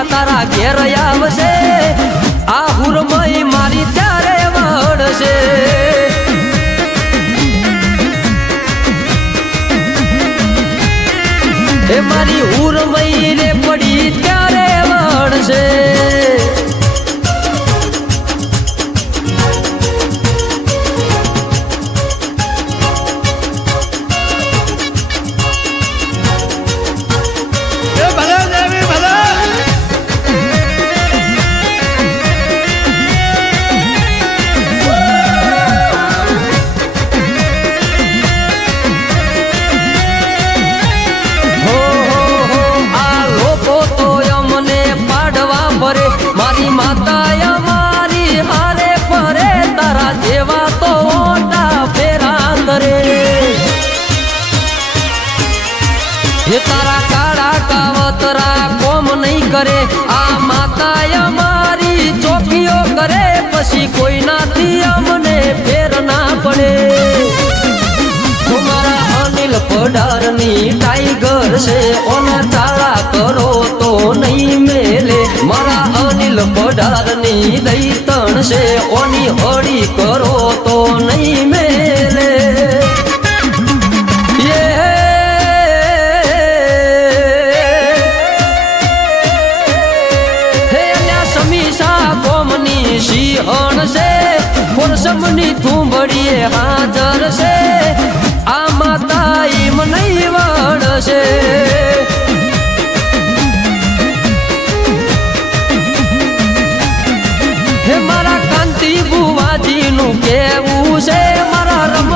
મારી તારા ઘેર આવશે આ હુરમઈ મારી ત્યારે વળશે એ મારી હુરમઈ રે પડી ત્યારે વળશે મારી માતા મારી હારે ફરે તારા જેવા તો ઓટા ફેરા કરે હે તારા કાળા કાવતરા કોમ નહીં કરે આ માતા મારી ચોકીઓ કરે પછી કોઈનાથી અમને ફેર ના પડે તમારા અનિલ પડારની ટાઈગર છે ઓના ચાળા કરો તો નહીં મેલે મારા અનિલ પડારની દૈતણ છે ઓની હળી કરો તો નહીં મેલે સમીસા કોમની સિંહણ છે કોરસમની થુંબડીએ હાજર છે આ માતા ઈમ નહીં વળશે હે મારા કાંતિ બુવાજીનું કેવું છે મારા રમ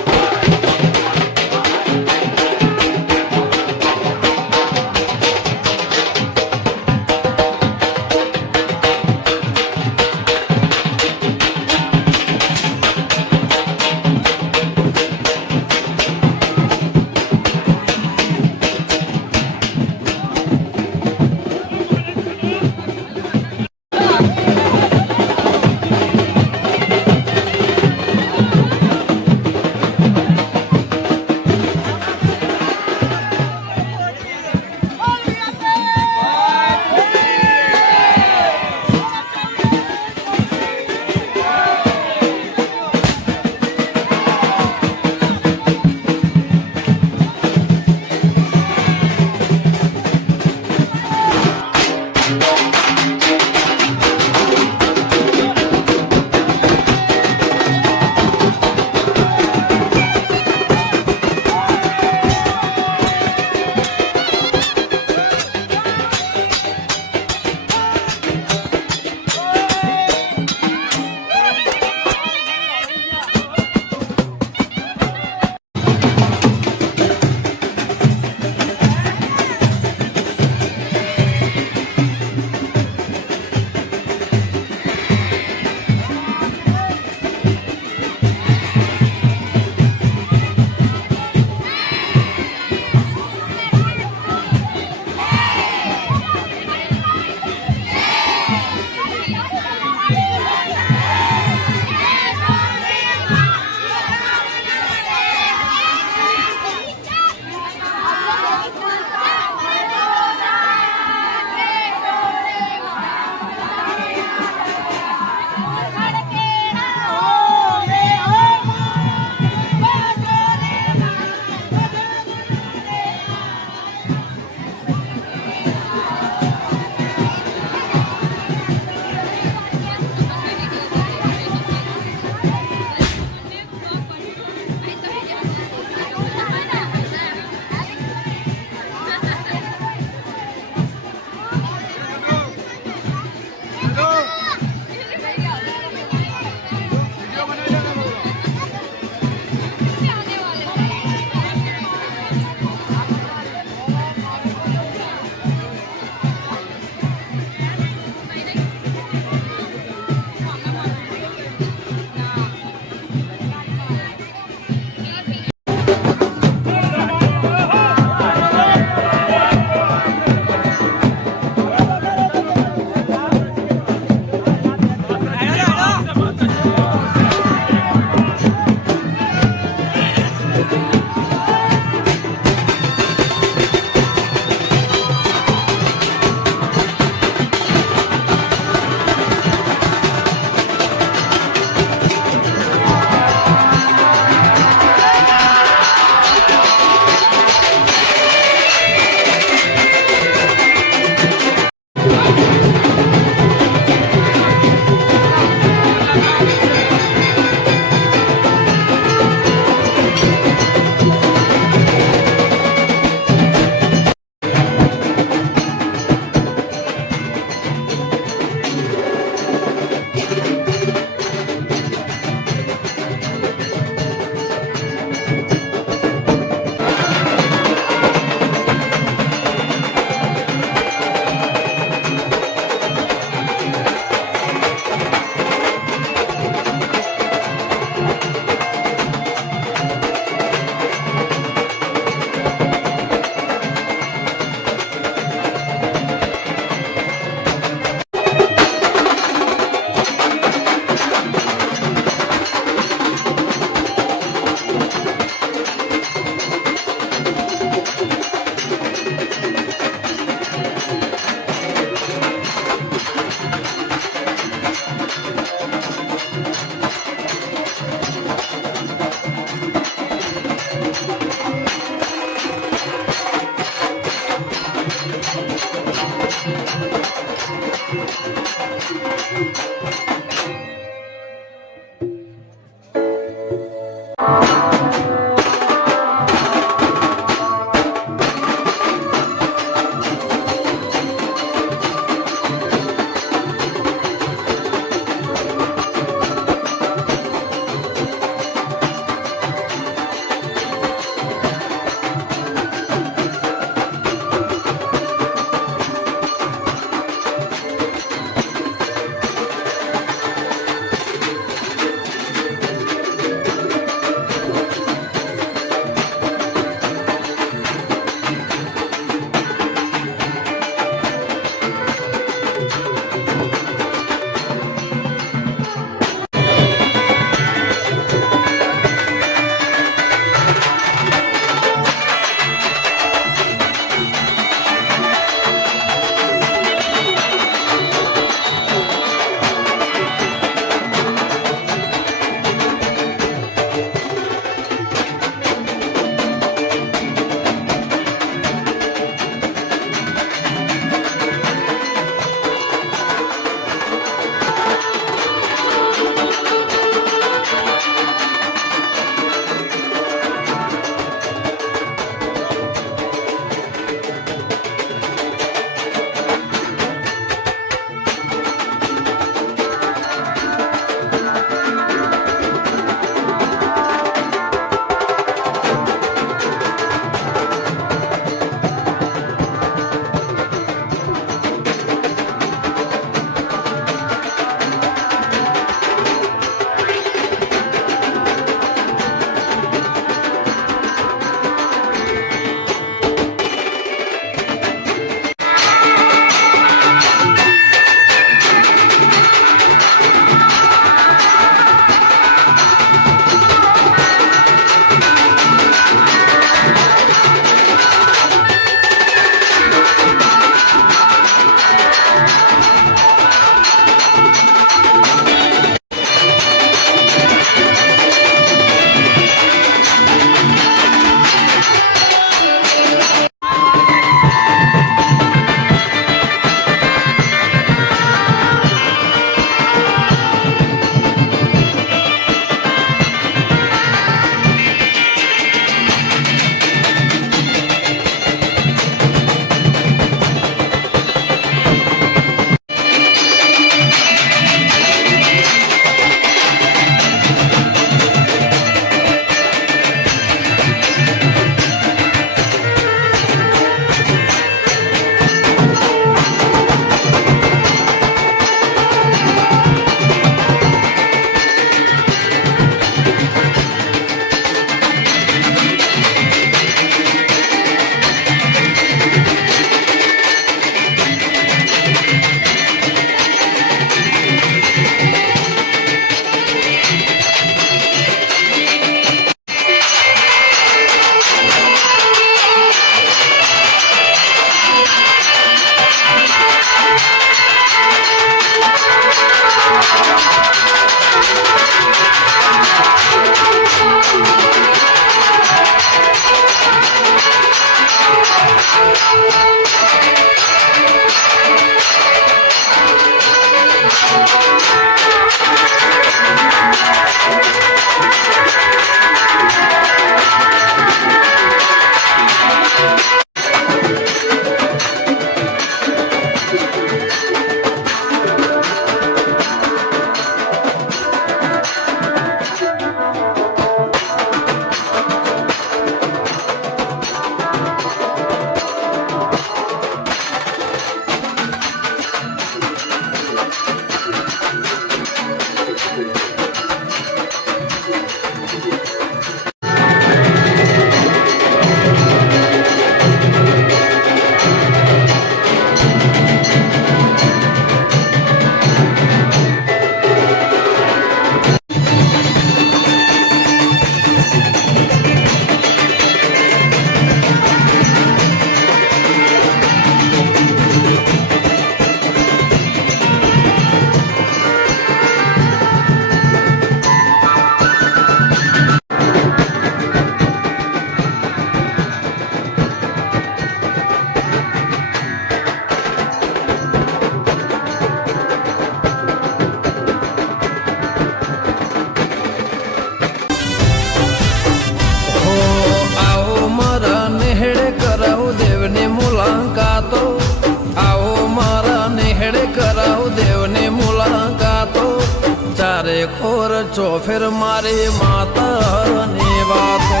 ચોફેર મારી માતાની વાતો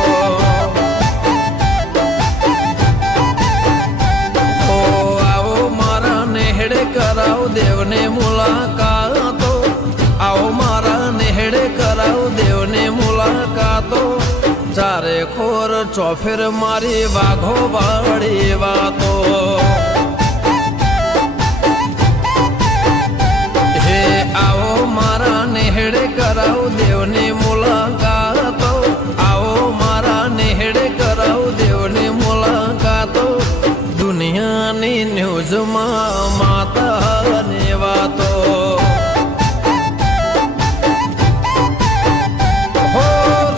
આવો મારા નેહડે કરાવ દેવને મુલાકાતો આવો મારા નેહડે કરાવ દેવને મુલાકાતો ચારે ખોર ચોફેર મારી વાઘો વાળી વાતો હે આવો મારા નેહડે કરાવ દેવની મુલાકાતો આવો મારા નેહડે કરાવ દેવની મુલાકાતો દુનિયાની ન્યૂઝમાં માતાની વાતો હો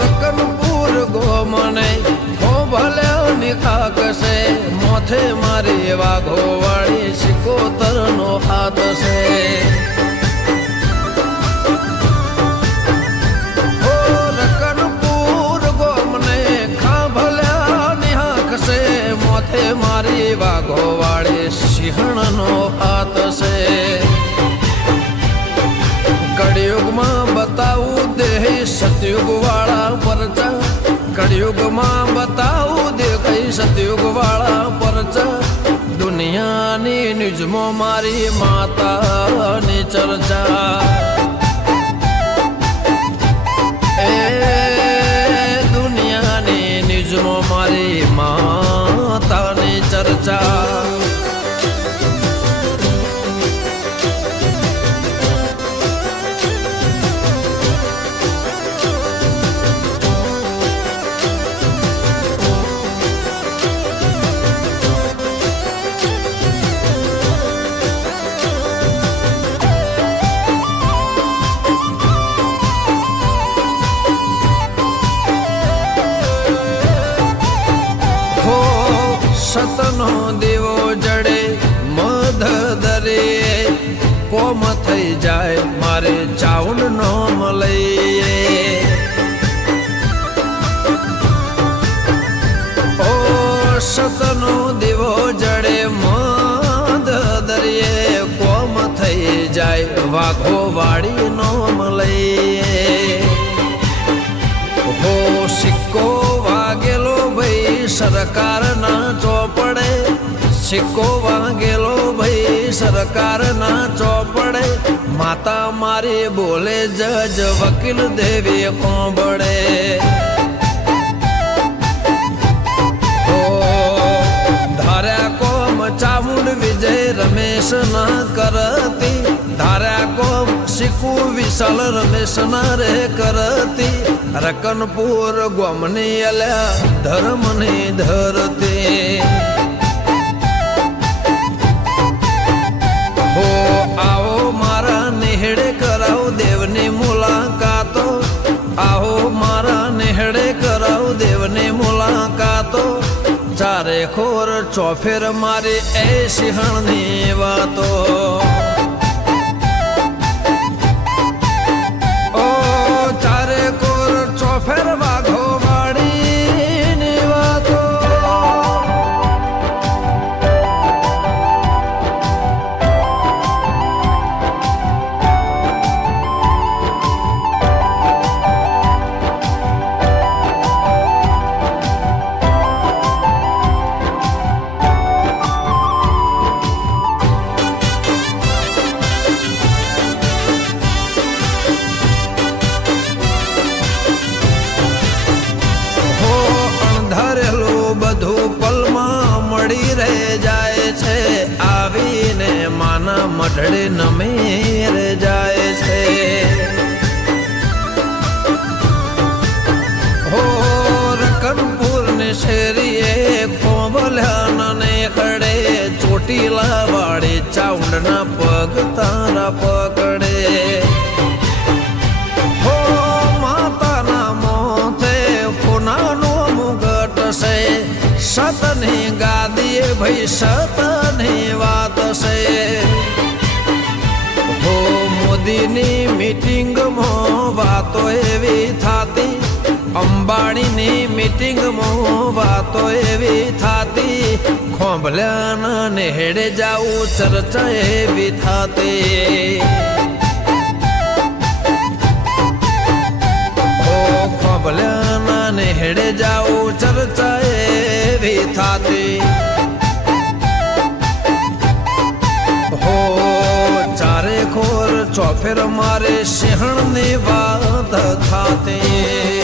રકનપુર ગોમને હો ભલ્યાની ખાક છે મોથે મારી વાઘો વાળી સિકોતરનો હાથ છે મારી વાઘો વાળે સિંહણનો હાથ છે કળિયુગમાં બતાવું દેહ સતયુગ વાળા પરચા કળિયુગમાં બતાવું દેહ સતયુગ વાળા પરચા દુનિયાની ન્યૂઝમાં મારી માતાની ચર્ચા એ દુનિયાની ન્યૂઝમાં મારી માતાની ચર્ચા સતનો દેવો જડે મધ દરિયે કોમ થઈ જાય મારે ચાઉન નો મળીએ ઓ સતનો દેવો જડે મધ દરિયે કોમ થઈ જાય વાઘો વાળી નો મળીએ હો સિક્કો વાગેલો ભાઈ સરકારના ચોપડે સિક્કો વાગેલો ભાઈ સરકારના ચોપડે માતા મારી બોલે જજ વકીલ દેવી કોંબડે હો ધાર્યા કોમ ચામુંડ વિજય રમેશ ના કરતી ધાર્યા કોમ શીખુ વિશાલ રમેશ ના રે કરતી રકનપુર ગોમની અલ્યા ધર્મની ધરતી હો આવો મારા નેહડે કરાવ દેવની મુલાકાતો આવો મારા નેહડે કરાવ દેવની મુલાકાતો ચારે ખોર ચોફેર મારી એ સિંહણની વાતો ફેર વાઘો વાળીની વાતો મળી રહે જાય છે આવીને માના મઢડે નમેર જાય છે હો રકનપુર ને શેરીએ ખોબલ્યા ને ખડે ચોટીલા વાળી ચાઉંડના પગ તારા પકડે હો માતાના મોથે કોનાનો મુગટ છે સતની ગાદીએ ભાઈ સતની વાત છે હો મોદીની મીટિંગમાં વાતો એવી થાતી અંબાણીની મીટિંગમાં વાતો એવી થાતી ખોંભલ્યાના નેહડે જાવું ચર્ચા એવી થાતી જાઉં ચર્ચા એવી થાતી હો ચારે ખોર ચોફેર મારે સિંહણની વાત થાતી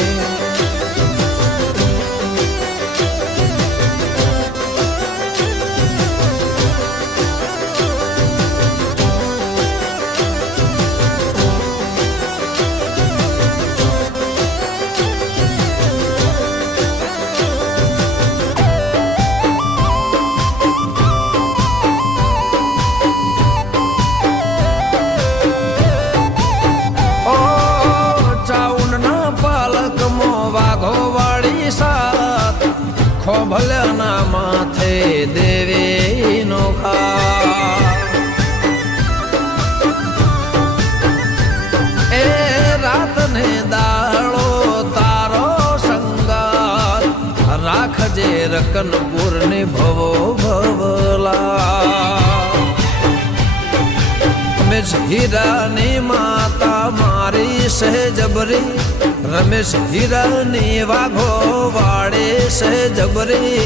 ખોભલના માથે દેવીનો ખા એ રાતને દાળો તારો સંગાત રાખજે રકનપુરની ભવો ભવલા રમેશ હીરાની માતા મારી સહેજબરી રમેશ હીરાની વાઘો વાળે સહેજબરી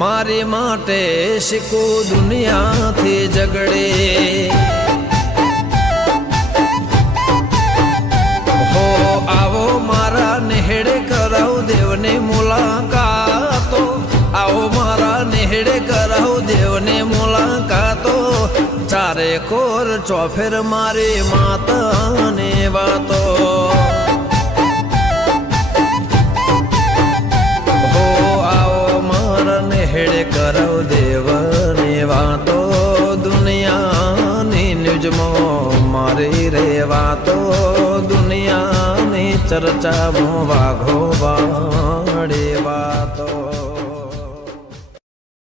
મારી માટે શીખું દુનિયાથી ઝઘડે હો આવો મારા નેહડે કરાવ દેવની મુલાકાતો આવો મારા નેહડે કરાવ દેવની મુલાકાતો ચારે કોર ચોફેર મારી માતાની વાતો હો આવો મારા નેહડે કરાવ દેવની વાતો દુનિયાની ન્યૂઝમાં મારી રે વાતો દુનિયાની ચર્ચામાં વાઘો વાળે વાતો